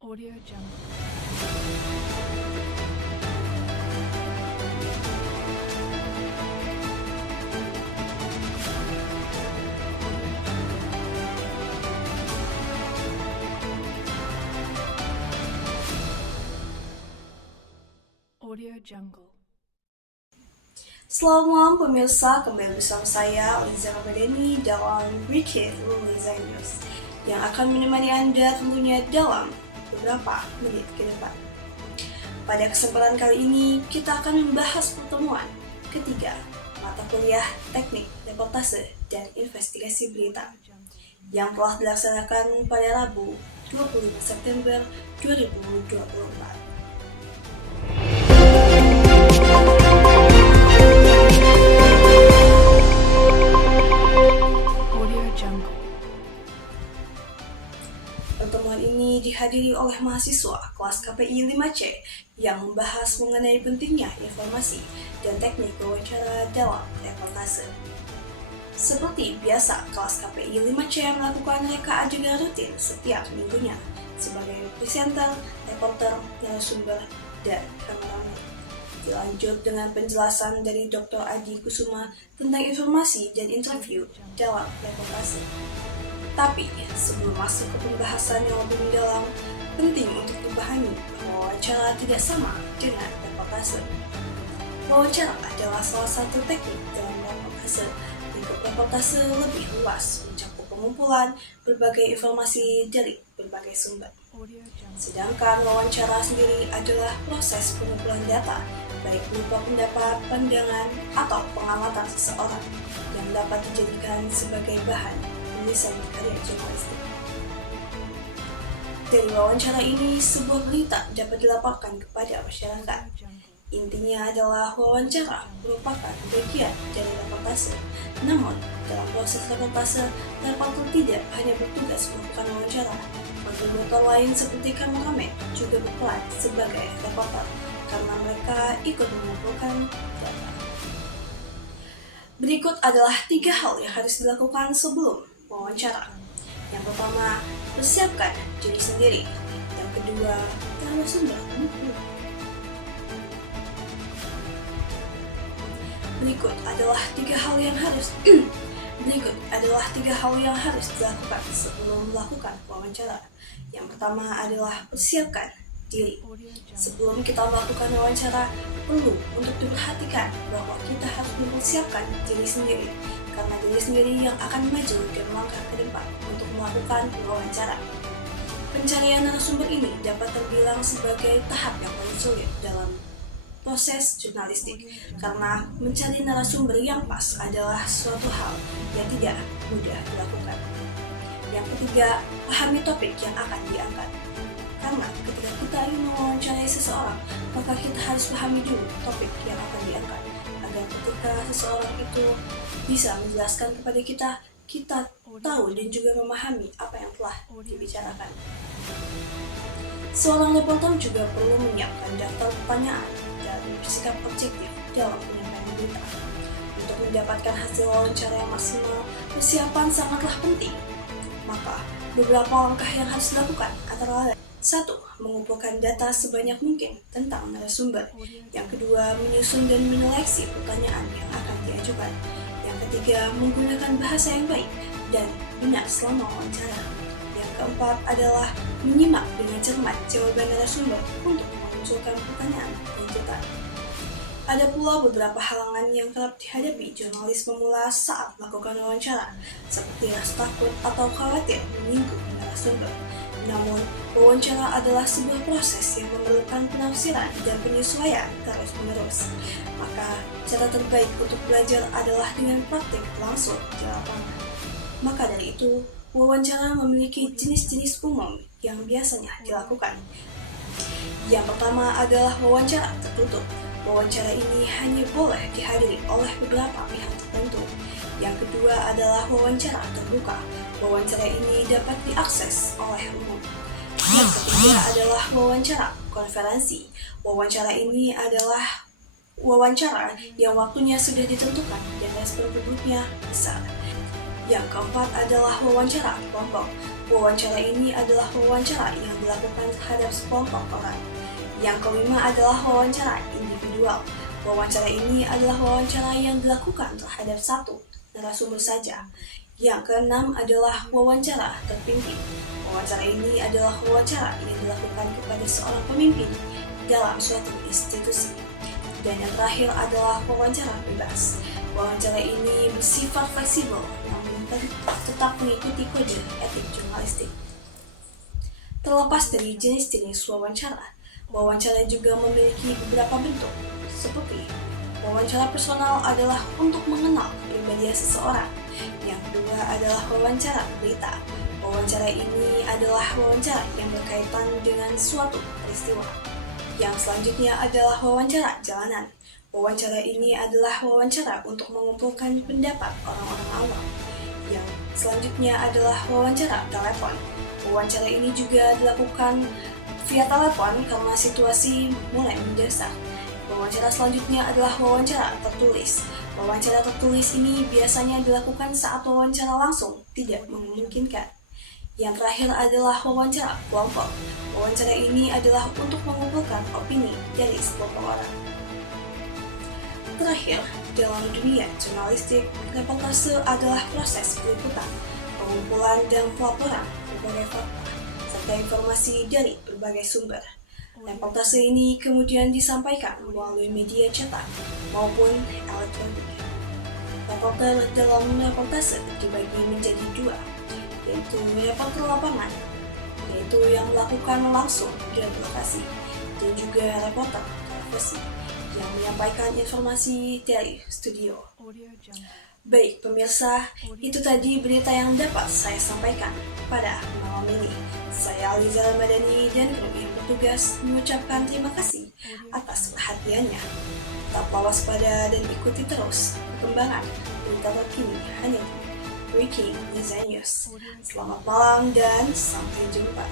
Audio Jungle. Audio Jungle. Selamat malam pemirsa, kembali bersama saya Liza Ramadhani dalam Wicked Liza News yang akan menemani Anda tentunya dalam beberapa menit ke depan. Pada kesempatan kali ini kita akan membahas pertemuan ketiga mata kuliah teknik reportase dan investigasi berita yang telah dilaksanakan pada Rabu 25 September 2024. Audio Jungle. Pertemuan ini dihadiri oleh mahasiswa kelas KPI 5C yang membahas mengenai pentingnya informasi dan teknik wawancara dalam reportase. Seperti biasa, kelas KPI 5C melakukan reka adegan rutin setiap minggunya sebagai presenter, reporter, narasumber, dan kameramen. Dilanjut dengan penjelasan dari Dr. Adi Kusuma tentang informasi dan interview dalam reportase. Tapi, sebelum masuk ke pembahasan yang lebih mendalam, penting untuk dipahami bahwa wawancara tidak sama dengan reportase. Wawancara adalah salah satu teknik dalam reportase. Lingkup reportase lebih luas, mencakup pengumpulan berbagai informasi dari berbagai sumber. Audio Jungle. Sedangkan wawancara sendiri adalah proses pengumpulan data, baik berupa pendapat, pandangan, atau pengamatan seseorang yang dapat dijadikan sebagai bahan penulisan karya jurnalistik. Dari wawancara ini, sebuah berita dapat dilaporkan kepada masyarakat. Intinya adalah wawancara merupakan bagian dari reportase. Namun, dalam proses reportase, reporter tidak hanya bertugas melakukan wawancara. Kontributor lain seperti kameramen juga berperan sebagai reporter karena mereka ikut mengumpulkan data. Berikut adalah 3 hal yang harus dilakukan sebelum wawancara. Yang pertama, persiapkan diri sendiri. Yang kedua, narasumber. Berikut adalah 3 hal yang harus dilakukan sebelum melakukan wawancara. Yang pertama adalah persiapkan diri. Sebelum kita melakukan wawancara, perlu untuk diperhatikan bahwa kita harus mempersiapkan diri sendiri, karena diri sendiri yang akan maju dan melangkah ke depan untuk melakukan wawancara. Pencarian narasumber ini dapat terbilang sebagai tahap yang paling sulit dalam proses jurnalistik, karena mencari narasumber yang pas adalah suatu hal yang tidak mudah dilakukan. Yang ketiga, pahami topik yang akan diangkat. Karena ketika kita ingin mewawancarai seseorang, maka kita harus pahami dulu topik yang akan diangkat, agar ketika seseorang itu bisa menjelaskan kepada kita, kita tahu dan juga memahami apa yang telah dibicarakan. Seorang reporter juga perlu menyiapkan daftar pertanyaan dan bersikap objektif dalam penyampaian berita. Untuk mendapatkan hasil wawancara yang maksimal, persiapan sangatlah penting. Maka, beberapa langkah yang harus dilakukan antara lain: 1. Mengumpulkan data sebanyak mungkin tentang narasumber. Yang kedua, menyusun dan menyeleksi pertanyaan yang akan diajukan. Yang ketiga, menggunakan bahasa yang baik dan benar selama wawancara. Yang keempat adalah menyimak dengan cermat jawaban narasumber untuk memunculkan pertanyaan lanjutan. Ada pula beberapa halangan yang kerap dihadapi jurnalis pemula saat melakukan wawancara, seperti rasa takut atau khawatir menyinggung narasumber. Namun, wawancara adalah sebuah proses yang memerlukan penafsiran dan penyesuaian terus-menerus. Maka, cara terbaik untuk belajar adalah dengan praktik langsung di lapangan. Maka dari itu, wawancara memiliki jenis-jenis umum yang biasanya dilakukan. Yang pertama adalah wawancara tertutup. Wawancara ini hanya boleh dihadiri oleh beberapa pihak tertentu. Yang kedua adalah wawancara terbuka. Wawancara ini dapat diakses oleh umum. Yang ketiga adalah wawancara konferensi. Wawancara ini adalah wawancara yang waktunya sudah ditentukan dan respon publiknya besar. Yang keempat adalah wawancara kelompok. Wawancara ini adalah wawancara yang dilakukan terhadap sekelompok orang. Yang kelima adalah wawancara individual. Wawancara ini adalah wawancara yang dilakukan terhadap satu narasumber saja. Yang keenam adalah wawancara terpimpin. Wawancara ini adalah wawancara yang dilakukan kepada seorang pemimpin dalam suatu institusi. Dan yang terakhir adalah wawancara bebas. Wawancara ini bersifat fleksibel, namun tetap mengikuti kode etik jurnalistik. Terlepas dari jenis-jenis wawancara, wawancara juga memiliki beberapa bentuk, seperti wawancara personal adalah untuk mengenal pribadi seseorang. Yang kedua adalah wawancara berita. Wawancara ini adalah wawancara yang berkaitan dengan suatu peristiwa. Yang selanjutnya adalah wawancara jalanan. Wawancara ini adalah wawancara untuk mengumpulkan pendapat orang-orang awam. Yang selanjutnya adalah wawancara telepon. Wawancara ini juga dilakukan via telepon karena situasi mulai mendesak. Wawancara selanjutnya adalah wawancara tertulis. Wawancara tertulis ini biasanya dilakukan saat wawancara langsung tidak memungkinkan. Yang terakhir adalah wawancara kelompok. Wawancara ini adalah untuk mengumpulkan opini dari sekelompok orang. Terakhir, dalam dunia jurnalistik, reportase adalah proses peliputan, pengumpulan dan pelaporan berbagai fakta, serta informasi dari berbagai sumber. Reportase ini kemudian disampaikan melalui media cetak maupun elektronik. Reporter dalam reportase dibagi menjadi dua, yaitu reporter lapangan, yaitu yang melakukan langsung di lokasi, dan juga reporter televisi yang menyampaikan informasi dari studio. Audio Jungle. Baik pemirsa, itu tadi berita yang dapat saya sampaikan pada malam ini. Saya Aliza Ramadhani dan kru yang bertugas mengucapkan terima kasih atas perhatiannya. Tetaplah waspada dan ikuti terus perkembangan berita terkini hanya di Breaking Design News. Selamat malam dan sampai jumpa.